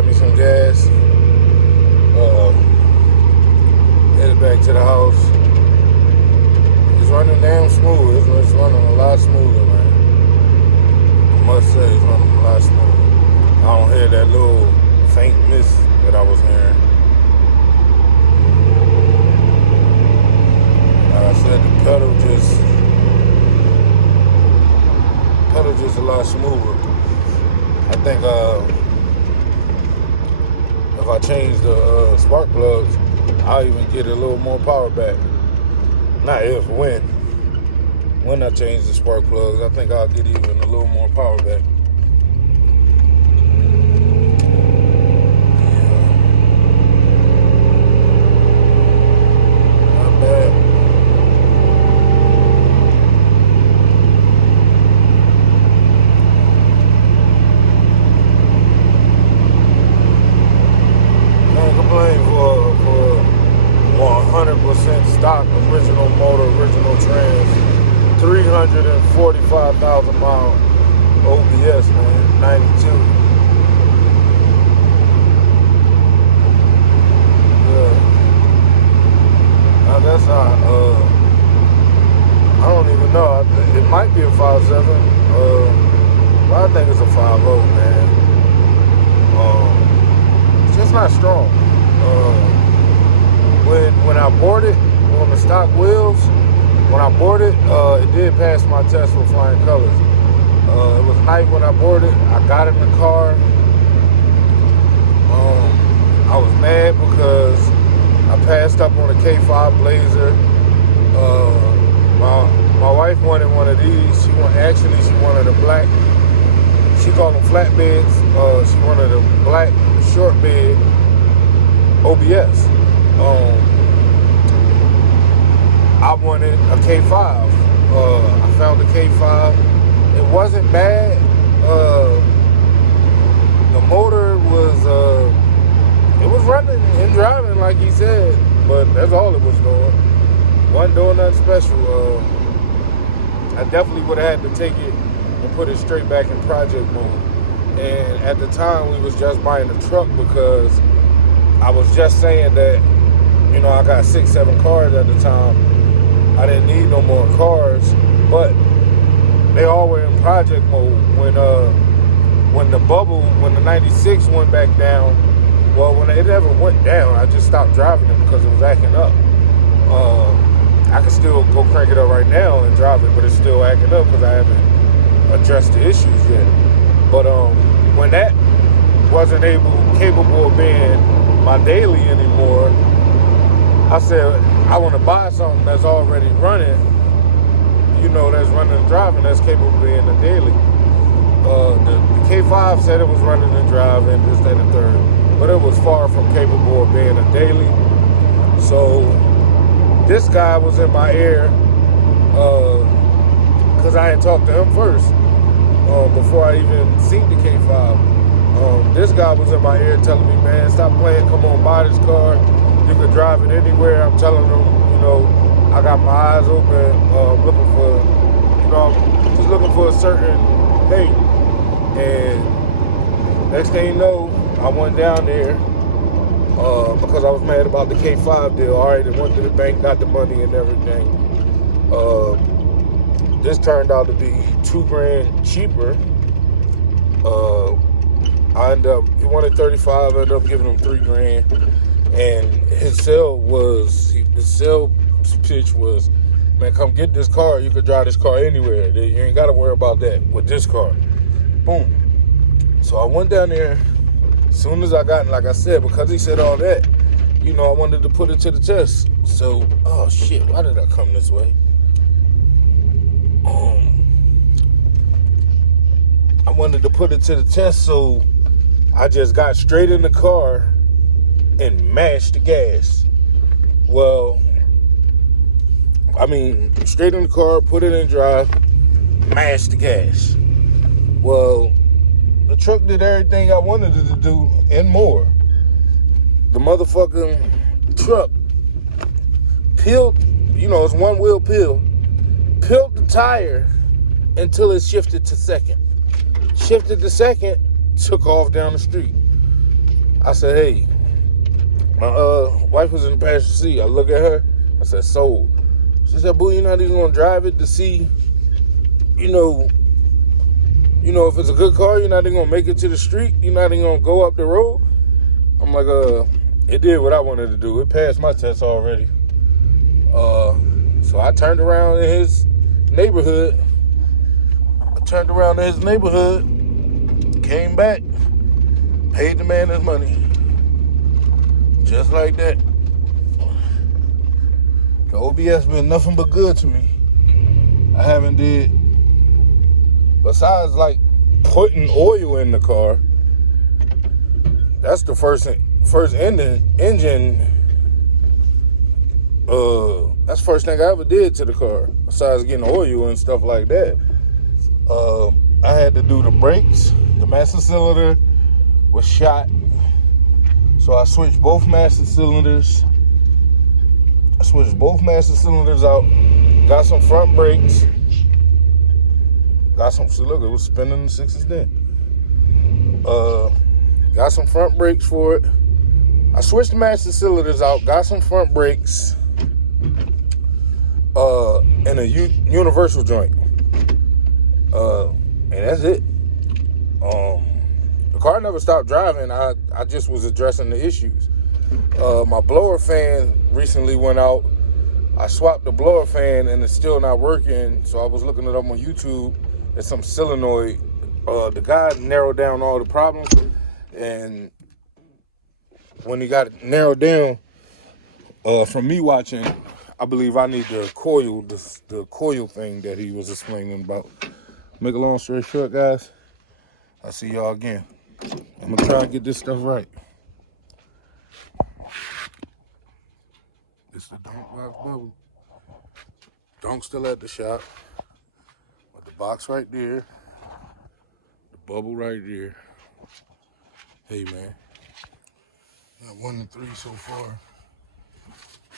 got me some gas. Headed back to the house. It's running damn smooth. It's running a lot smoother, man. I must say, it's running a lot smoother. I don't hear that little faint mist that I was hearing. Like I said, the pedal just a lot smoother. I think if I change the spark plugs, I'll even get a little more power back. Not if, when. When I change the spark plugs, I think I'll get even a little more power back. Not bad. Can't complain for 100% stock, original motor, original trans, 345,000 mile OBS, man, 92. Yeah. I guess I don't even know. It might be a 5.7, but I think it's a 5.0, man. It's just not strong. When I bought it on the stock wheels, when I bought it, it did pass my test with flying colors. It was night when I bought it. I got in the car. I was mad because I passed up on a K5 Blazer. My wife wanted one of these. She wanted a black. She called them flatbeds. She wanted a black short bed OBS. I wanted a K5. I found a K5. It wasn't bad. The motor was it was running and driving like he said, but that's all it was doing. Wasn't doing nothing special. I definitely would have had to take it and put it straight back in project mode. And at the time, we was just buying a truck because I was just saying that, you know, I got 6-7 cars at the time. I didn't need no more cars, but they all were in project mode. When the 96 went back down, well, when it ever went down, I just stopped driving it because it was acting up. I can still go crank it up right now and drive it, but it's still acting up because I haven't addressed the issues yet. But when that wasn't capable of being my daily anymore, I said, I want to buy something that's already running, you know, that's running and driving, that's capable of being a daily. The K5 said it was running and driving, this, that, and third, but it was far from capable of being a daily. So this guy was in my ear, because I had talked to him first, before I even seen the K5. This guy was in my ear telling me, man, stop playing, come on, buy this car. You could drive it anywhere. I'm telling them, you know, I got my eyes open, looking for, you know, just looking for a certain thing. And next thing you know, I went down there because I was mad about the K5 deal. All right, I went to the bank, got the money and everything. This turned out to be $2,000 cheaper. He wanted 35, I ended up giving him $3,000. And his sale pitch was, man, come get this car. You could drive this car anywhere. You ain't got to worry about that with this car. Boom. So I went down there. As soon as I got in, like I said, because he said all that, you know, I wanted to put it to the test. So, oh shit, why did I come this way? I wanted to put it to the test, so I just got straight in the car and mashed the gas. Well, I mean, straight in the car, put it in drive, mashed the gas. Well, the truck did everything I wanted it to do and more. The motherfucking truck peeled, you know, it's one wheel peel, peeled the tire until it shifted to second. Shifted to second, took off down the street. I said, hey, my wife was in the passenger seat. I look at her. I said, sold. She said, boo, you're not even going to drive it to see, you know, if it's a good car, you're not even going to make it to the street. You're not even going to go up the road. I'm like, it did what I wanted to do. It passed my test already. So I turned around in his neighborhood. Came back, paid the man his money. Just like that. The OBS been nothing but good to me. I haven't did, besides like putting oil in the car, that's the first engine, that's the first thing I ever did to the car, besides getting oil and stuff like that. I had to do the brakes. The master cylinder was shot, so I switched both master cylinders. Out, got some front brakes, see look, it was spinning the 6s then. Got some front brakes for it. I switched the master cylinders out, got some front brakes, and a universal joint. And that's it. The car never stopped driving. I just was addressing the issues. My blower fan recently went out. I swapped the blower fan and it's still not working. So I was looking it up on YouTube. It's some solenoid. The guy narrowed down all the problems, and when he got it narrowed down, from me watching, I believe I need the coil thing that he was explaining about. Make a long story short, guys, I'll see y'all again. I'm gonna try to get this stuff right. It's the Donk box bubble. Donk's still at the shop. But the box right there. The bubble right there. Hey, man. Got 1 and 3 so far.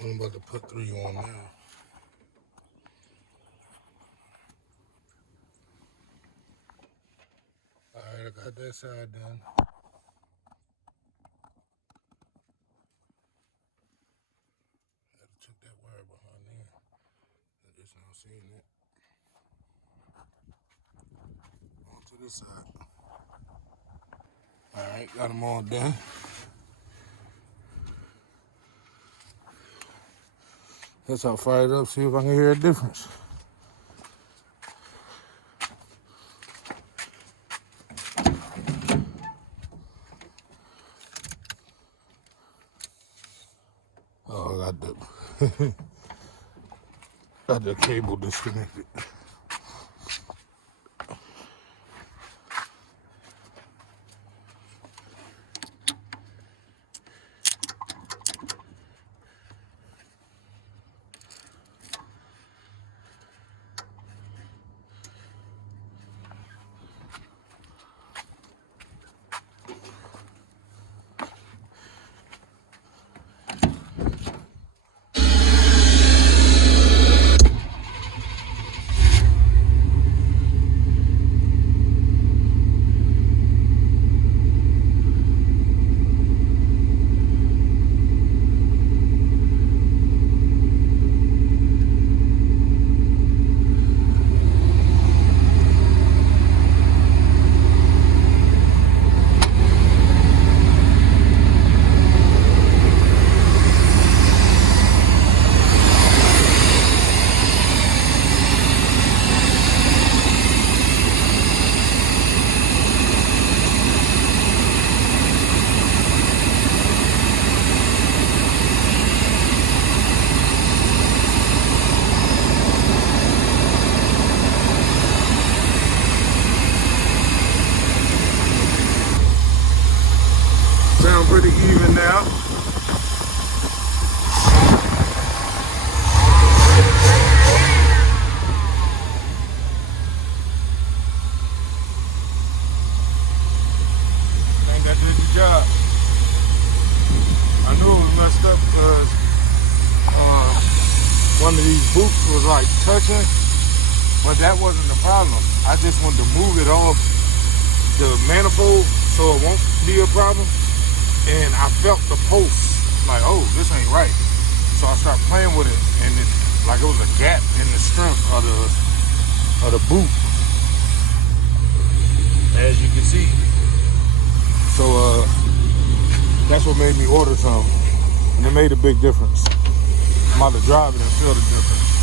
I'm about to put 3 on now. Alright, I got that side done. Took that wire behind there. I just now seeing it. On to this side. Alright, got them all done. Let's all fire it up, see if I can hear a difference. Oh, I got the cable disconnected. Sound pretty even now. Think I did the job. I knew it was messed up because one of these boots was like touching, but that wasn't the problem. I just wanted to move it off the manifold so it won't be a problem. and I felt the pulse, like, oh, this ain't right. So I started playing with it, and it like it was a gap in the strength of the boot, as you can see. So that's what made me order some, and it made a big difference. I'm about to drive it and feel the difference.